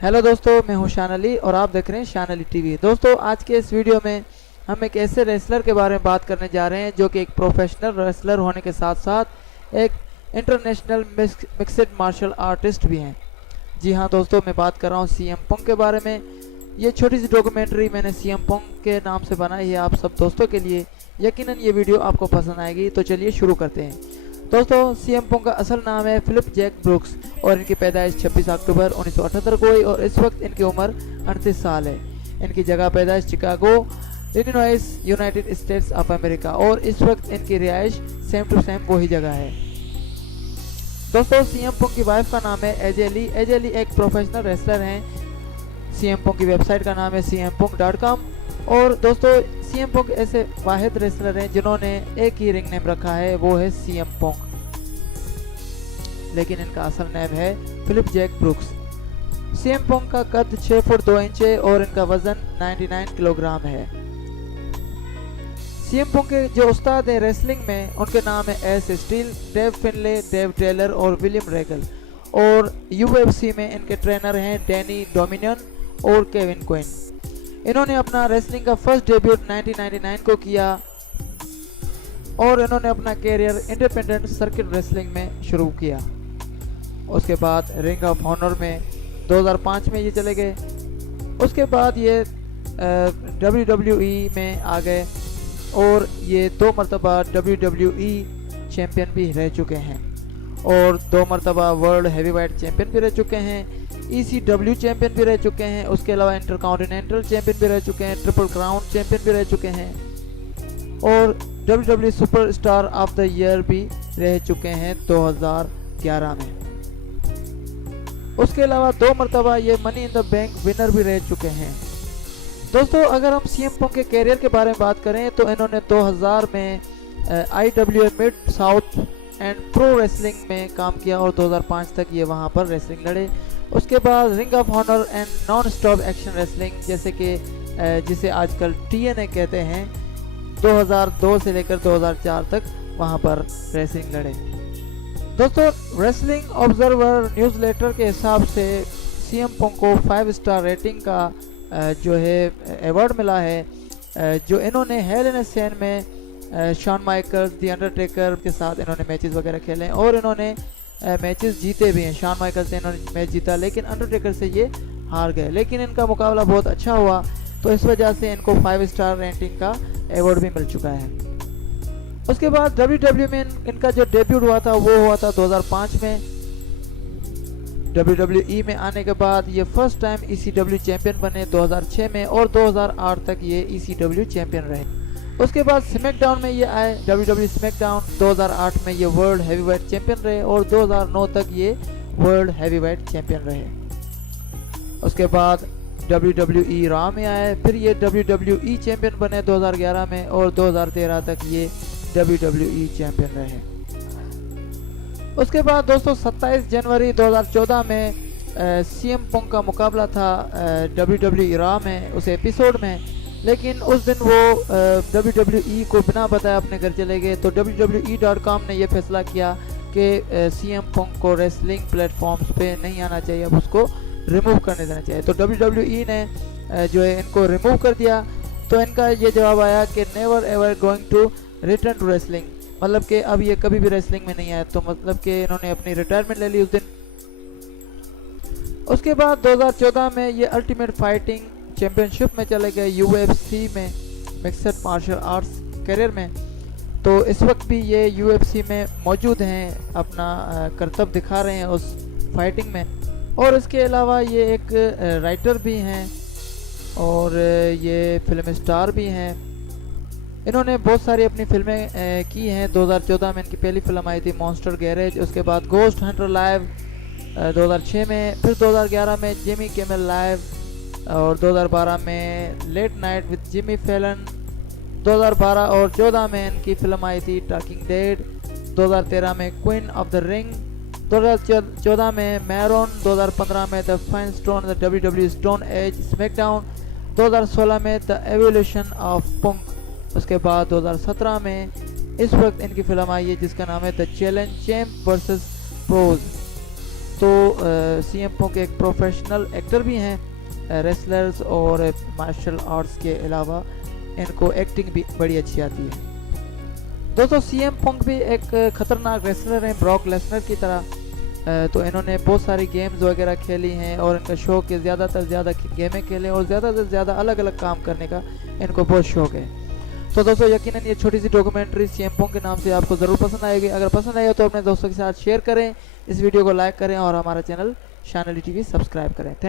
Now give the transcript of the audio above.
Hello दोस्तों, मैं हूं शान अली और आप देख रहे हैं शान अली टीवी। दोस्तों, आज के इस वीडियो में हम एक ऐसे रेसलर के बारे में बात करने जा रहे हैं जो कि एक प्रोफेशनल रेसलर होने के साथ साथ एक इंटरनेशनल मिक्सड मार्शल आर्टिस्ट भी हैं। जी हाँ दोस्तों, मैं बात कर रहा हूँ सीएम पंक के बारे में। ये छोटी सी डॉक्यूमेंट्री मैंने सीएम पंक के नाम से बनाई है आप सब दोस्तों के लिए। यकीनन ये वीडियो आपको पसंद आएगी, तो चलिए शुरू करते हैं। दोस्तों, सीएम पंक का असल नाम है फिलिप जैक ब्रुक्स और इनकी पैदाइश 26 अक्टूबर 1978 को हुई और इस वक्त इनकी उम्र 38 साल है। इनकी जगह पैदाइश Chicago, Illinois, United states of America और इस वक्त इनकी रिहाइश सेम टू सेम वही जगह है। दोस्तों, सीएम पंक की वाइफ का नाम है एजे ली। एजे ली एक प्रोफेशनल रेसलर हैं। सीएम पंक की वेबसाइट का नाम है cmpunk.com। और दोस्तों, सीएम पंक ऐसे वाहिद रेसलर हैं जिन्होंने एक ही रिंग नेम रखा है, वो है सीएम पंक, लेकिन इनका असल नेम है Phillip Jack Brooks. CM Punk का कद 6 फुट 2 इंच है और इनका वजन 99 किलोग्राम है। सीएम पंक के जो उस्ताद हैं रेसलिंग में, उनके नाम है Ace Steel, Dave Finlay, Dave Taylor और विलियम रेगल। और यूएफसी में इनके ट्रेनर हैं डैनी डोमिनियन और केविन क्विन। इन्होंने अपना रेसलिंग का फर्स्ट डेब्यूट 1999 को किया और इन्होंने अपना कैरियर इंडिपेंडेंट सर्किट रेसलिंग में शुरू किया। उसके बाद रिंग ऑफ ऑनर में 2005 में ये चले गए। उसके बाद ये WWE में आ गए और ये 2 मरतबा WWE चैम्पियन भी रह चुके हैं और 2 मरतबा वर्ल्ड हैवीवेट चैम्पियन भी रह चुके हैं, ECW चैम्पियन भी रह चुके हैं। उसके अलावा इंटरकॉन्टिनेंटल चैम्पियन भी रह चुके हैं, ट्रिपल क्राउन चैम्पियन भी रह चुके हैं और WWE superstar of the year भी रह चुके हैं 2011 में। उसके अलावा 2 मरतबा ये money in the bank winner भी रह चुके हैं। दोस्तों, अगर हम सीएम पंक के कैरियर के बारे में बात करें तो इन्होंने 2000 में IWA mid south and pro wrestling में काम किया और 2005 तक ये वहाँ पर रेसलिंग लड़े। उसके बाद Ring of Honor and Non Stop Action Wrestling, जैसे कि जिसे आजकल TNA कहते हैं, 2002 से लेकर 2004 तक वहाँ पर रेसलिंग लड़े। दोस्तों, रेसलिंग ऑब्जर्वर न्यूज़लेटर के हिसाब से सीएम पंक को 5 स्टार रेटिंग का जो है अवार्ड मिला है, जो इन्होंने हेल इन अ सेल में शॉन माइकल्स, द अंडरटेकर के साथ इन्होंने मैचेस वगैरह खेले हैं और इन्होंने मैचेस जीते भी हैं। शॉन माइकल्स से इन्होंने मैच जीता, लेकिन अंडरटेकर से ये हार गए, लेकिन इनका मुकाबला बहुत अच्छा हुआ, तो इस वजह से इनको 5 स्टार रेटिंग का अवार्ड भी मिल चुका है। उसके बाद WWE में इनका जो डेब्यूट हुआ था वो हुआ था 2005 में। WWE में आने के बाद ये फर्स्ट टाइम ECW चैंपियन बने 2006 में और 2008 तक ये ECW चैंपियन रहे। उसके बाद स्मैकडाउन में ये आए, WWE स्मैकडाउन 2008 में ये वर्ल्ड हैवीवेट चैंपियन रहे और 2009 तक ये वर्ल्ड हैवीवेट चैंपियन रहे। उसके बाद WWE रॉ में आए, फिर ये WWE चैंपियन बने 2011 में और 2013 तक ये WWE चैंपियन रहे। उसके बाद दोस्तों 27 जनवरी 2014 में सीएम पंक का मुकाबला था WWE रॉ में, उस एपिसोड में, लेकिन उस दिन वो WWE को बिना बताए अपने घर चले गए। तो WWE.com ने यह फैसला किया कि सीएम पंक को रेसलिंग प्लेटफॉर्म्स पे नहीं आना चाहिए, अब उसको रिमूव करने देना चाहिए। तो WWE ने जो है इनको रिमूव कर दिया। तो इनका ये जवाब आया कि never ever going to return to wrestling, मतलब कि अब ये कभी भी रेसलिंग में नहीं आया, तो मतलब कि इन्होंने अपनी रिटायरमेंट ले ली उस दिन। उसके बाद 2014 में ये अल्टीमेट फाइटिंग चैंपियनशिप में चले गए, UFC में, मिक्सड मार्शल आर्ट्स करियर में। तो इस वक्त भी ये UFC में मौजूद हैं, अपना करतब दिखा रहे हैं उस फाइटिंग में। और इसके अलावा ये एक राइटर भी हैं और ये फिल्म स्टार भी हैं। इन्होंने बहुत सारी अपनी फिल्में की हैं। 2014 में इनकी पहली फिल्म आई थी मॉन्स्टर गैरेज, उसके बाद गोस्ट हंटर लाइव 2006 में, फिर 2011 में जिमी किमेल लाइव और 2012 में Late Night with Jimmy Fallon. 2012 और 14 में इनकी फिल्म आई थी टॉकिंग डेड। 2013 में क्वीन ऑफ द रिंग, 2014 में मैरोन, 2015 में the fine stone the WWE stone age SmackDown, 2016 में द एवोल्यूशन ऑफ पंक। उसके बाद 2017 में इस वक्त इनकी फिल्म आई है जिसका नाम है the Challenge Champs versus Pros. दोस्तों सीएम पंक एक प्रोफेशनल एक्टर भी हैं, रेसलर्स और मार्शल आर्ट्स के अलावा इनको एक्टिंग भी बड़ी अच्छी आती है। दोस्तों सीएम पंक भी एक खतरनाक रेसलर हैं ब्रॉक लेसनर की तरह। तो इन्होंने बहुत सारी गेम्स वगैरह खेली हैं और इनका शौक है ज़्यादा गेमें खेलें और ज़्यादा से ज़्यादा अलग अलग काम करने का इनको बहुत शौक है। तो दोस्तों यकीनन ये छोटी सी डॉक्यूमेंट्री सीएम पंक के नाम से आपको ज़रूर पसंद आएगी। अगर पसंद आए तो अपने दोस्तों के साथ शेयर करें, इस वीडियो को लाइक करें और हमारा चैनल शानली टीवी सब्सक्राइब करें। थैंक